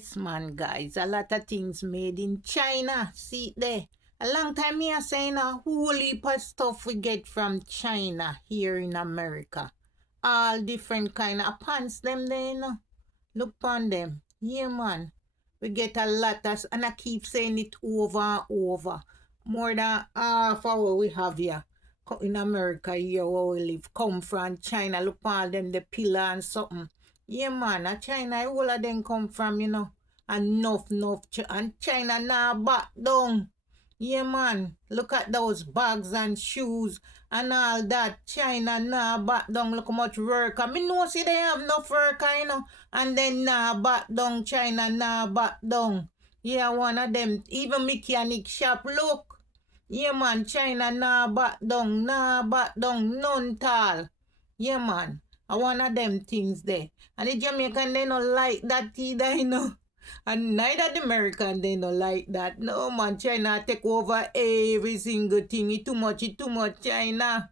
Yes, man, guys. A lot of things made in China. See it there. A long time me a saying a whole heap of stuff we get from China here in America. All different kind of pants them there, Look on them. Yeah, man. We get a lot of, and I keep saying it over and over. More than half of what we have here in America here where we live come from China. Look on them, the pillar and something. Yeah, man. A China, all of them come from. And enough. And China now back down. Yeah, man. Look at those bags and shoes and all that. China now back down. Look how much work. I mean, no, see, they have enough worker. And then now back down. China now back down. Yeah, one of them. Even mechanic shop. Look. Yeah, man. China now back down. Now back down. None tall. Yeah, man. I one of them things there. And the Jamaican, they don't like that either. And neither the American, they don't like that. No, man, China take over every single thing. It too much, China.